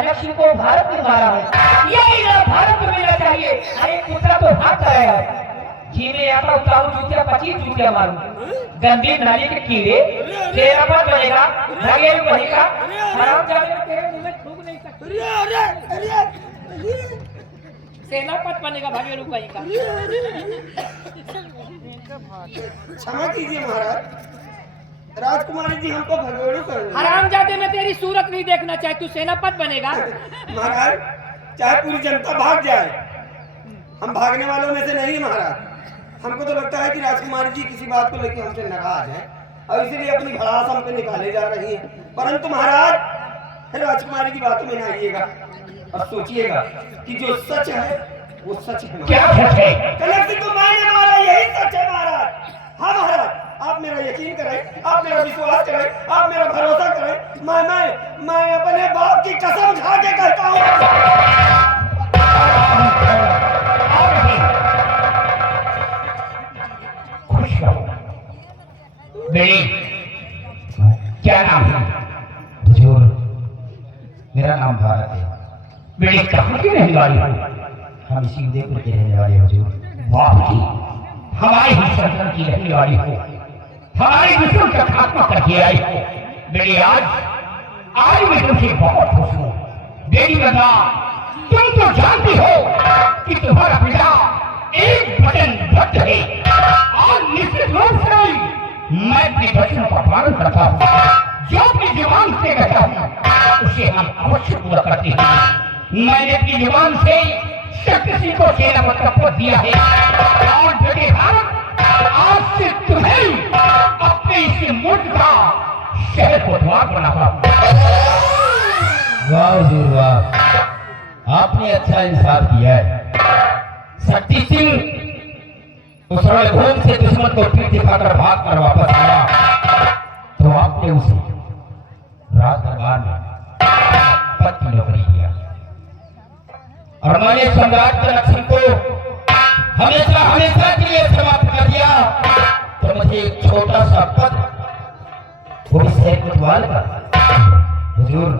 भगत सिंह को भारत में मारा है, यही ना भारत में मिलना चाहिए। अरे कुत्ता तो भागता है, जी में आता उतारू जूतिया 25 जूतिया मारू, गंदी नाली के कीड़े, तेरा मत बनेगा, भागे बनेगा, हराम जाने में तेरे मुंह में थूक नहीं सकती। सेनापत बनेगा, भागे रुक का। क्षमा कीजिए महाराज, राजकुमारी जी हमको भगोड़े कर रहे हैं। हरामजादे में तेरी सूरत नहीं देखना चाहे, तू सेनापत बनेगा। महाराज चाहे पूरी जनता भाग जाए, हम भागने वालों में से नहीं महाराज। हमको तो लगता है कि राजकुमारी जी किसी बात को लेकर हमसे नाराज हैं और इसीलिए अपनी भड़ास हम पे निकाले जा रही है। परंतु महाराज राजकुमारी की बातों में ना आइएगा और सोचिएगा कि जो सच है वो सच है। क्या सच है? कलक सिंह को मैंने मारा, यही सच है महाराज। हाँ महाराज, आप मेरा यकीन करें, आप मेरा विश्वास करें, आप मेरा भरोसा करें। मैं अपने बाप की कसम खा के कहता हूँ। बेटी, क्या नाम है? हुजूर, मेरा नाम भारत है। बेटी कहाँ की रहने वाली हो? हम इसी उदयपुर के रहने वाले हुजूर। वाह बेटी, हमारी ही संतान की रहने वाली हो, हमारी दुश्मन का खात्मा करके आई हो। बेटी आज मैं तुमसे बहुत खुश हूँ। बेटी बंदा, तुम तो जानती हो कि तुम्हारा पिता एक बटन भक्त है और निश्चित रूप से मैं अपने वचनों का पालन करता हूँ। जो अपनी जुबान से कहता हूँ उसे हम अवश्य पूरा करते हैं। मैंने अपनी जुबान से शक्ति सिंह को सेनापत का पद दिया है और बेटे भारत, आज से तुम्हें अपने इस मुल्क का शहर को द्वार बनाता हूँ। वाह हुजूर वाह, आपने अच्छा इंसाफ किया है। शक्ति सिंह उस रणभूमि से दुश्मन को पीठ दिखाकर भाग कर वापस आया तो आपने उसे राज दरबार में पद की नौकरी दिया और मैंने सम्राट के लक्ष्मण को हमेशा हमेशा के लिए समाप्त कर दिया। तो मुझे एक छोटा सा पद, वो भी शहर कोतवाल का। हुजूर,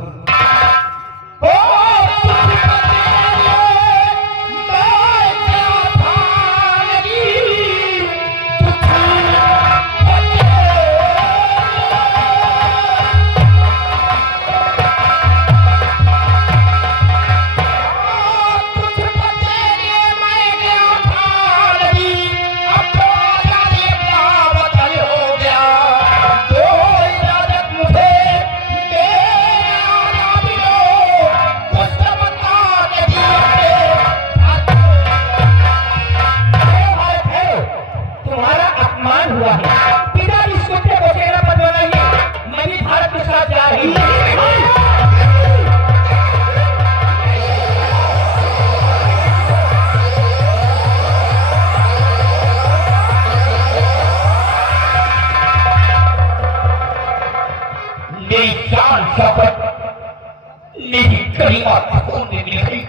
मेरी करीबा खून में मिल गई।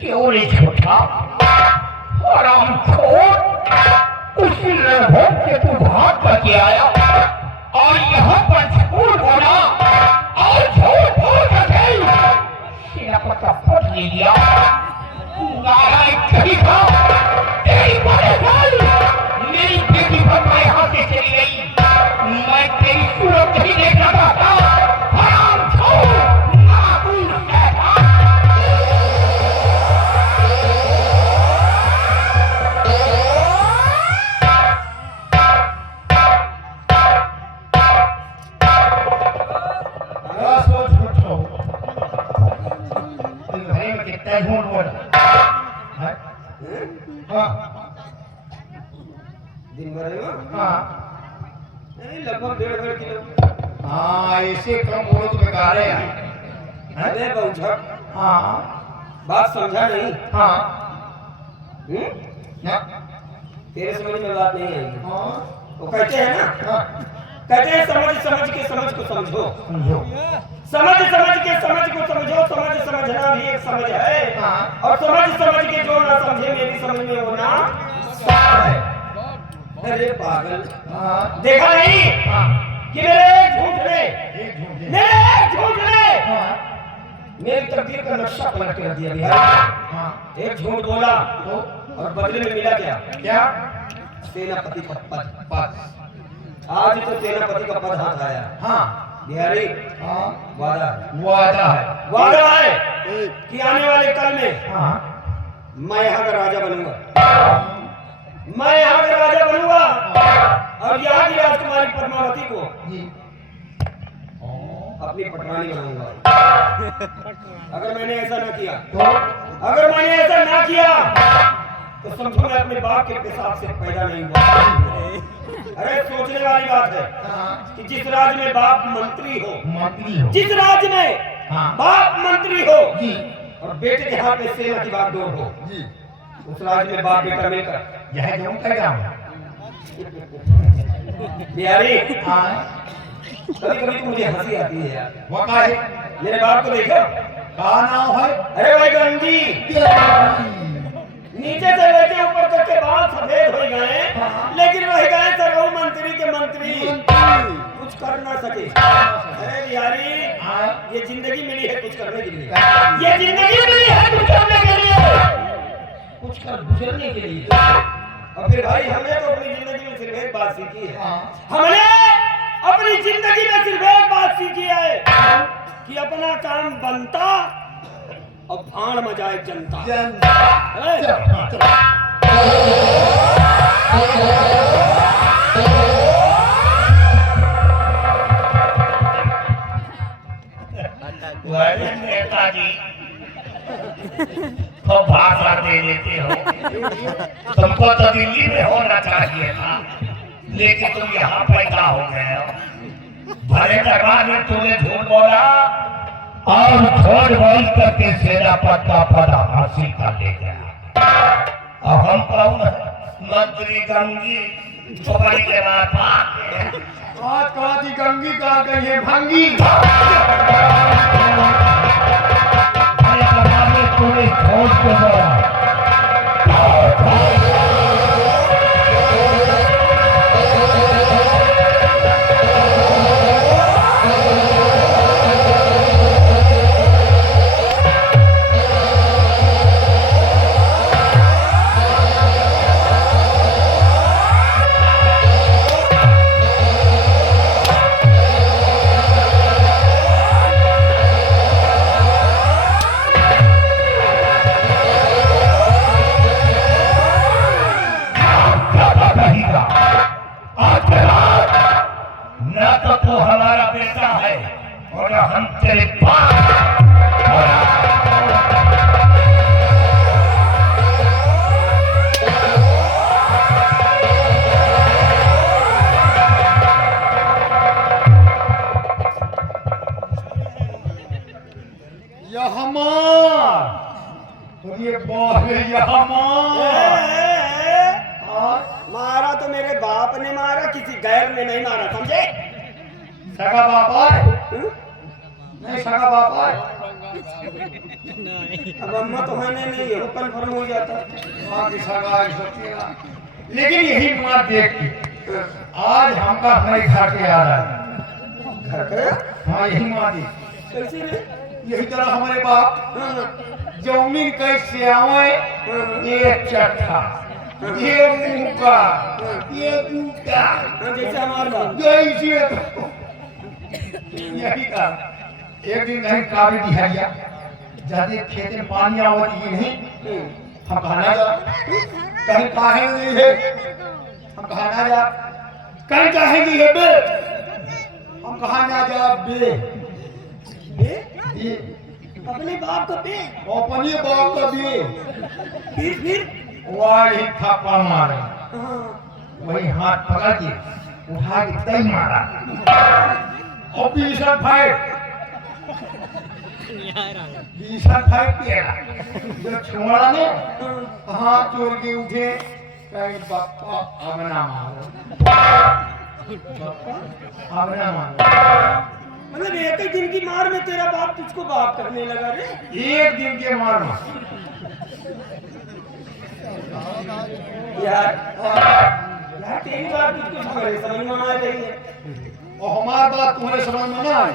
क्यों रे झूठा हरामखोर, उसी रणभूमि से तू भाग करके आया और यहाँ पर झूठ बोला और झूठ बोल करके सेनापत का पद ले लिया। नारायण कहीं था तेरी परेशानी, मेरी बेटी पर यहाँ से चली गई। मैं तेरी सूरत नहीं देखना चाहता। दिन भर लगभग 1.5 किलो। हाँ, ऐसे कम बोलो तो बेकार है। अरे बहुझक, हाँ बात समझा नहीं? हाँ तेरे समझ में बात नहीं आएगी। हाँ, वो कहते हैं ना, कहते हैं समझ समझ के समझ को समझो, समझो, समझ समझ के समझ को समझो। समझ समझना भी एक समझ है और समझ समझ के जो ना समझे मेरी समझ में वो ना है। अरे पागल, देखा नहीं कि मेरे एक झूठ ने मेरी तकदीर का नक्शा पलट कर दिया बिहारी। हाँ एक झूठ बोला तो और बदले में मिला क्या? क्या सेनापति का पद। पद आज तो सेनापति का पद हाथ आया हाँ बिहारी। हाँ वादा वादा है वादा है कि आने वाले कल में हाँ मैं यहाँ का राजा बनूंगा। मैं यहाँ का राजा बनूंगा और यहाँ की राजकुमारी पद्मावती को जी अपनी पटरानी बनाऊंगा। अगर मैंने ऐसा ना किया, तो अगर मैंने ऐसा ना किया तो समझो मैं अपने बाप के पेशाब से पैदा नहीं हुआ। अरे सोचने वाली बात है हाँ कि जिस राज्य में बाप मंत्री हो, मंत्री हो जिस राज्य में हाँ बाप मंत्री हो जी और बेटे के हाथ में सेना की बागडोर हो, जी उस राज्य में बाप बेटा मिलकर यह जो कर जाऊँ बिहारी। हाँ कभी कभी तो मुझे हंसी आती है यार। वो का है मेरे बाप को देखो, का नाम है अरे भाई गंजी, नीचे से लेके ऊपर तक के बाल सफेद हो गए लेकिन रह गए सरव मंत्री के मंत्री, कुछ कर ना सके। अरे बिहारी, हाँ ये जिंदगी मिली है कुछ करने के लिए, ये जिंदगी मिली है कुछ करने के लिए, कुछ कर गुजरने के लिए। और फिर भाई हमने तो अपनी जिंदगी में सिर्फ एक बात सीखी है, हमने अपनी जिंदगी में सिर्फ एक बात सीखी है कि अपना काम बनता और भाड़ मचाए जनता। नेताजी तो भाषा दे देते हो, तुमको तो दिल्ली में होना चाहिए था लेकिन तुम यहाँ पैदा हो गए हो। भले दरबार में तूने झूठ बोला और झूठ बोल करके सेनापति का पद हासिल कर ले गया। और हम कौन है? मंत्री गंगी छोकरी के बाद आज कहा थी गंगी कहा गई है भंगी पूरे झूठ को बोला। न तो तू हमारा बेटा है और न हम तेरे बाप। यह हमार ये बात है यह हमार मारा तो मेरे बाप ने मारा, किसी गैर ने नहीं मारा, समझे? सगा बापा नहीं सगा बापा अब अम्मा तो है नहीं है, कन्फर्म हो जाता। माँ की सगा सत्येगा लेकिन यही माँ देख के आज हमका अपने घर के आ रहा है। घर का हाँ यही माँ दी कैसे रे? यही तरह हमारे बाप जौनी कैसे आवे ये चट्टा ये मुका ये जूता जैसे हमारे बाप जैसे यही का एक दिन नहीं काबी दिहारिया जदे खेत में पानी आवत ही नहीं हम कहना जा कहीं काहे नहीं है हम कहना जा कहीं काहे नहीं है बे हम कहना जा बे ये अपने बाप को पे अपने बाप का बे फिर वही थप्पड़ मारे हाँ। वही हाथ पकड़ के उठा के तय मारा और बीसन फाइट किया जो छोड़ा ने हाथ जोड़ के उठे कहीं बापा अब ना मारो अब ना मारो मतलब एक ही दिन की मार में तेरा बाप तुझको बाप करने लगा रे? एक दिन के मारो यार तेरी बात तुझको समझ में आ रही है। और हमारी बात तुम्हारे समझ में ना आए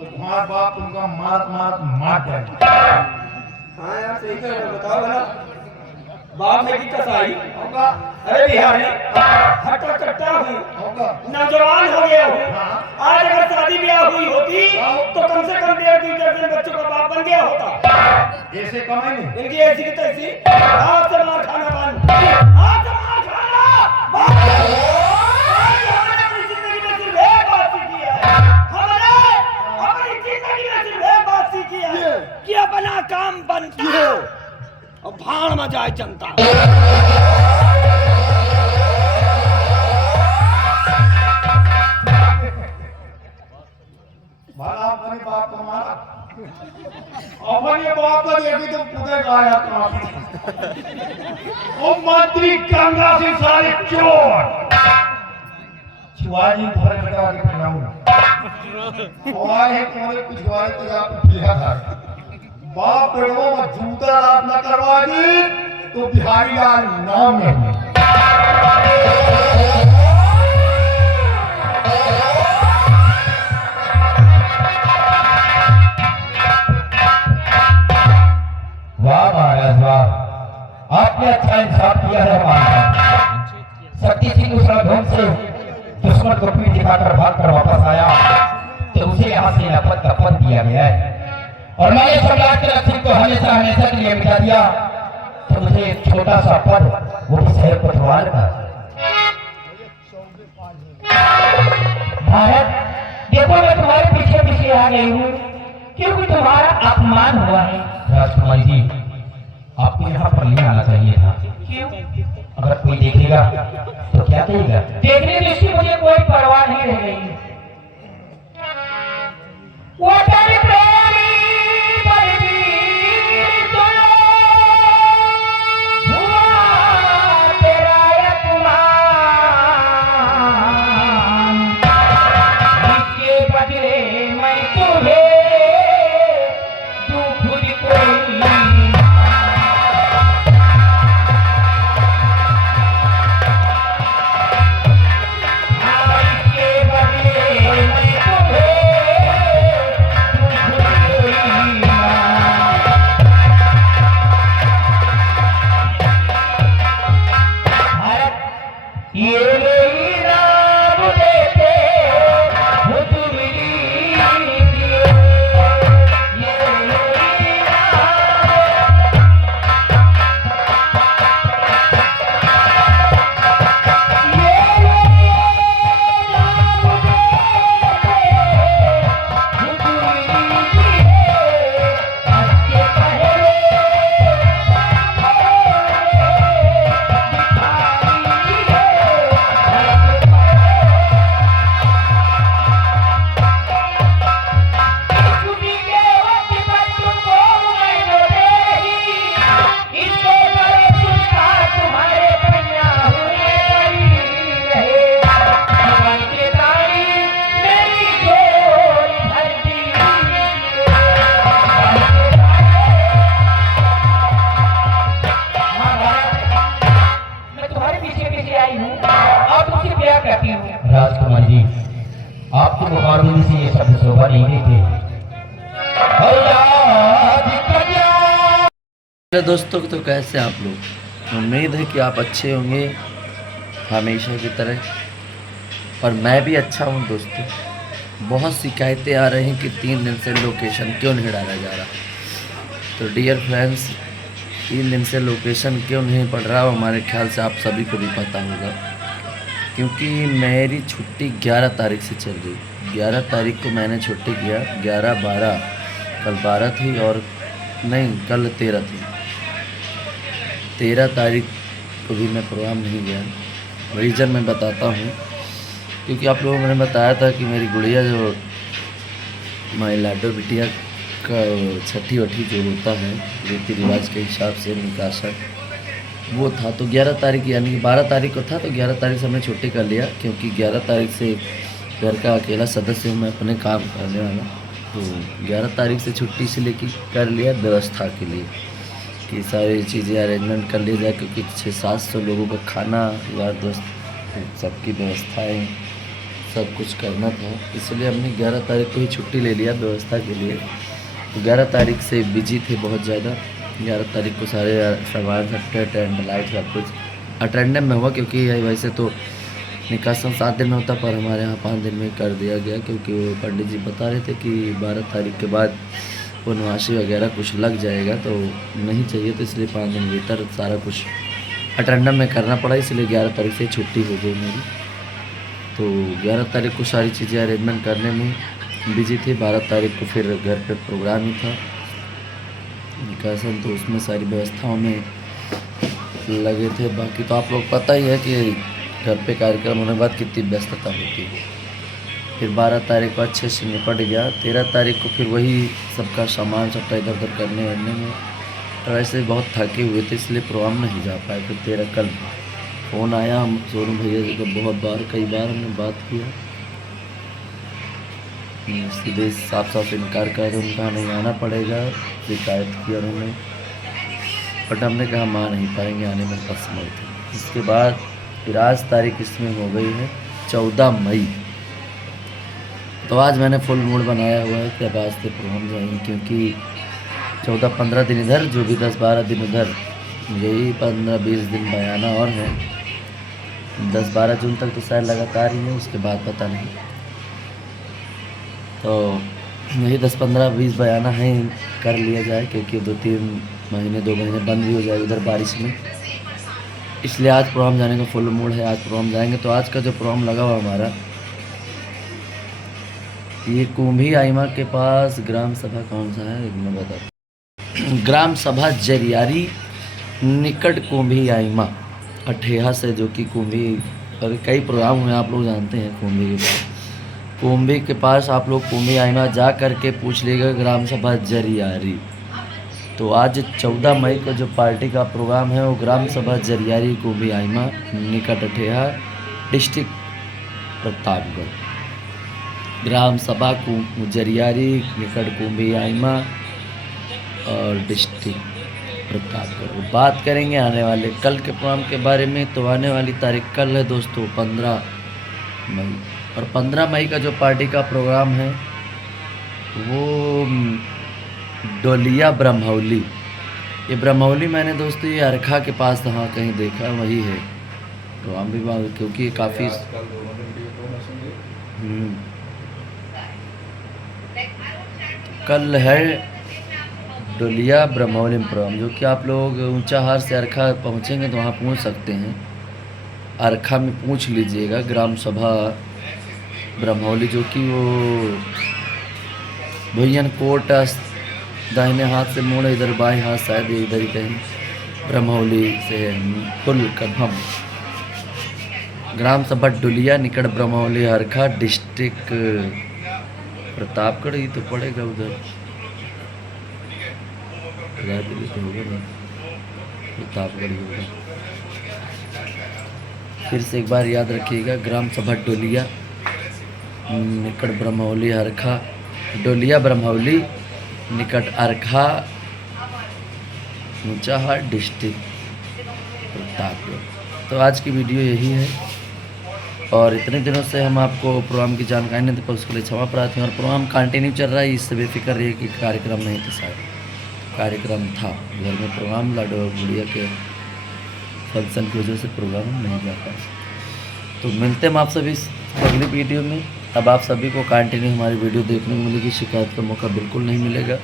तो तुम्हारा बाप तुमका मार जाएगा। हाँ यार सही कह रहे हो, बताओ भला बाप है कि कसाई? होगा अरे बिहारी हट्टा कट्टा हूँ, होगा। नौजवान हो गया हूँ। आज अगर शादी ब्याह हुई होती तो कम से कम 1.5-2 दर्जन बच्चों का बाप बन गया होता। ऐसे कमाई नहीं। इनकी ऐसी की तैसी आज से मार खाना बंद, आज से मार खाना बंद। आज हमने अपनी जिंदगी में सिर्फ एक बात सीखी है, हमने अपनी जिंदगी में सिर्फ एक बात सीखी है कि अपना काम बनता है और भाड़ में जाए जनता। भला अपने बाप को मारा, अपने बाप को देखी तो पुदे गाया ओ मंत्री गंगा सिंह सारे चोर शिवाजी भर बेटा के प्रणाम और आए हैं तुम्हारे कुछ वाले तो आप बिहार था बाप बेटों में जूता लाभ न करवा दी तो बिहारी लाल नाम नहीं। वाह महाराज वाह, आपने अच्छा इंसाफ किया है। शक्ति सिंह उस रणभूमि से दुश्मन को पीठ दिखाकर भागकर वापस आया तो उसे यहाँ से नफरत का पद दिया गया है और मैंने सम्राट के रक्षक को हमेशा हमेशा के लिए मिटा दिया तो मुझे एक छोटा सा पद, वो भी शहर कोतवाल का। भारत देखो, मैं तुम्हारे पीछे पीछे आ गई हूँ क्योंकि तुम्हारा अपमान हुआ है। राजकुमारी जी, आपको यहाँ पर नहीं आना चाहिए था। क्यों? अगर कोई देखेगा तो क्या कहेगा? देखने दृष्टि मुझे कोई परवाह नहीं रह गई। राजकुमार जी, आपके मुखारबिन से ये शब्द शोभा नहीं देते। हेलो दोस्तों, तो कैसे आप लोग? उम्मीद है कि आप अच्छे होंगे हमेशा की तरह, और मैं भी अच्छा हूँ दोस्तों। बहुत शिकायतें आ रही हैं कि 3 दिन से लोकेशन क्यों नहीं डाला जा रहा। तो डियर फ्रेंड्स, 3 दिन से लोकेशन क्यों नहीं पड़ रहा, हमारे ख्याल से आप सभी को भी पता होगा, क्योंकि मेरी छुट्टी 11 तारीख से चल रही। 11 तारीख को मैंने छुट्टी किया, 11, 12, कल 12 थी और नहीं कल 13 थी। 13 तारीख को भी मैं प्रोग्राम नहीं गया। रीज़न मैं बताता हूँ, क्योंकि आप लोगों ने मैंने बताया था कि मेरी गुड़िया जो माई लाडो बिटिया का छठी वठी जो होता है रीति रिवाज के हिसाब से निकासा वो था, तो 11 तारीख यानी कि 12 तारीख को था, तो 11 तारीख से हमने छुट्टी कर लिया, क्योंकि 11 तारीख से घर का अकेला सदस्य हूँ मैं, अपने काम करने वाला। तो 11 तारीख से छुट्टी से लेके कर लिया व्यवस्था के लिए कि सारी चीज़ें अरेंजमेंट कर ली जाए, क्योंकि 600-700 लोगों का खाना, यार दोस्त सबकी व्यवस्थाएँ सब कुछ करना था, इसलिए हमने 11 तारीख को ही छुट्टी ले लिया व्यवस्था के लिए। तो 11 तारीख से बिजी थे बहुत ज़्यादा। 11 तारीख को सारे सामान सब टेंट लाइट सब कुछ अटेंडेंस में हुआ, क्योंकि वैसे तो निकासन 7 दिन में होता, पर हमारे यहाँ 5 दिन में कर दिया गया, क्योंकि वो पंडित जी बता रहे थे कि 12 तारीख के बाद पूर्णवासी वगैरह कुछ लग जाएगा तो नहीं चाहिए, तो इसलिए 5 दिन भीतर सारा कुछ अटेंडेंस में करना पड़ा, इसलिए 11 तारीख से छुट्टी हो गई मेरी। तो 11 तारीख को सारी चीज़ें अरेंजमेंट करने में बिजी थे। 12 तारीख को फिर घर पे प्रोग्राम ही था निकासन, तो उसमें सारी व्यवस्थाओं में लगे थे। बाकी तो आप लोग पता ही है कि घर पे कार्यक्रम होने के बाद कितनी व्यस्तता होती है। फिर 12 तारीख को अच्छे से निपट गया। 13 तारीख को फिर वही सबका सामान सबका इधर उधर करने वरने में, तो वैसे बहुत थके हुए थे, इसलिए प्रोग्राम नहीं जा पाए। फिर 13 कल फ़ोन आया, हम सोनू भैया जी को कई बार हमने बात किया, सीधे साफ साफ इनकार कर, उनका नहीं आना पड़ेगा, शिकायत की उन्होंने, बट हमने कहा मान नहीं पाएंगे, आने में असमर्थ थे। इसके बाद फिर आज तारीख इसमें हो गई है 14 मई। तो आज मैंने फुल मूड बनाया हुआ है कि अब आज से प्रोग्राम जाएंगे, क्योंकि 14-15 दिन इधर, जो भी 10-12 दिन उधर, यही 15-20 दिन बयाना और है। 10-12 जून तक तो शायद लगातार ही है, उसके बाद पता नहीं। तो यही 10-15-20 बयाना है, कर लिया जाए, क्योंकि 2 महीने बंद भी हो जाए उधर बारिश में, इसलिए आज प्रोग्राम जाने का फुल मूड है। आज प्रोग्राम जाएंगे। तो आज का जो प्रोग्राम लगा हुआ हमारा, ये कुंभी आइमा के पास ग्राम सभा कौन सा है मैं बताता, ग्राम सभा जरियारी निकट कुंभी आइमा अठेहा से, जो कि कुंभी और कई प्रोग्राम हुए आप लोग जानते हैं। कुंभी के पास आप लोग कुंभी आइमा जा कर के पूछ लीजिएगा ग्राम सभा जरियारी। तो आज 14 मई को जो पार्टी का प्रोग्राम है वो ग्राम सभा जरियारी कुंभी आइमा निकट अठेहा डिस्ट्रिक्ट प्रतापगढ़। ग्राम सभा जरियारी निकट कुंभी आइमा और डिस्ट्रिक्ट प्रतापगढ़। बात करेंगे आने वाले कल के प्रोग्राम के बारे में। तो आने वाली तारीख कल है दोस्तों 15 मई, और 15 मई का जो पार्टी का प्रोग्राम है वो डोलिया ब्रह्मौली। ये ब्रह्मौली मैंने दोस्तों ये अरखा के पास वहाँ कहीं देखा, वही है प्रोग्राम भी, क्योंकि ये काफ़ी कल है डोलिया ब्रह्मौली प्रोग्राम, जो कि आप लोग ऊंचाहार से अरखा पहुंचेंगे तो वहाँ पूछ सकते हैं। अरखा में पूछ लीजिएगा ग्राम सभा ब्रह्मौली, जो कि वो भुयन कोट दाहिने हाथ से मोड़, इधर बाएं हाथ शायद इधर ही कहीं ब्रह्मौली से फुल कदम। ग्राम सभा डुलिया निकट ब्रह्मौली अरखा डिस्ट्रिक्ट प्रतापगढ़, ही तो पड़ेगा उधर, तो होगा ना, प्रतापगढ़ ही होगा। फिर से एक बार याद रखिएगा, ग्राम सभा डोलिया निकट ब्रह्मौली अरखा, डोलिया ब्रह्मौली निकट अरखा ऊंचाहार डिस्ट्रिक्ट प्रतापगढ़। तो आज की वीडियो यही है, और इतने दिनों से हम आपको प्रोग्राम की जानकारी नहीं दी, पर उसके लिए क्षमा प्रार्थी हैं। और प्रोग्राम कंटिन्यू चल रहा है, इससे बेफिक्र रहिए कि कार्यक्रम नहीं था, शायद कार्यक्रम था घर में प्रोग्राम, लाडो गुड़िया के फंक्शन की वजह से प्रोग्राम नहीं जा पाए। तो मिलते हैं हम आप सभी अगली वीडियो में। अब आप सभी को कंटिन्यू हमारी वीडियो देखने को मिलेगी, शिकायत का मौका बिल्कुल नहीं मिलेगा।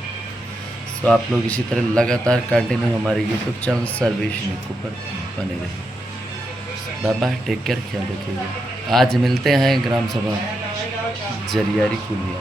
सो आप लोग इसी तरह लगातार कंटिन्यू हमारे यूट्यूब चैनल सर्विस नीकू पर बने रहिए। बाय बाय, टेक केयर, ख्याल रखिएगा। आज मिलते हैं ग्राम सभा जरियारी कुलिया।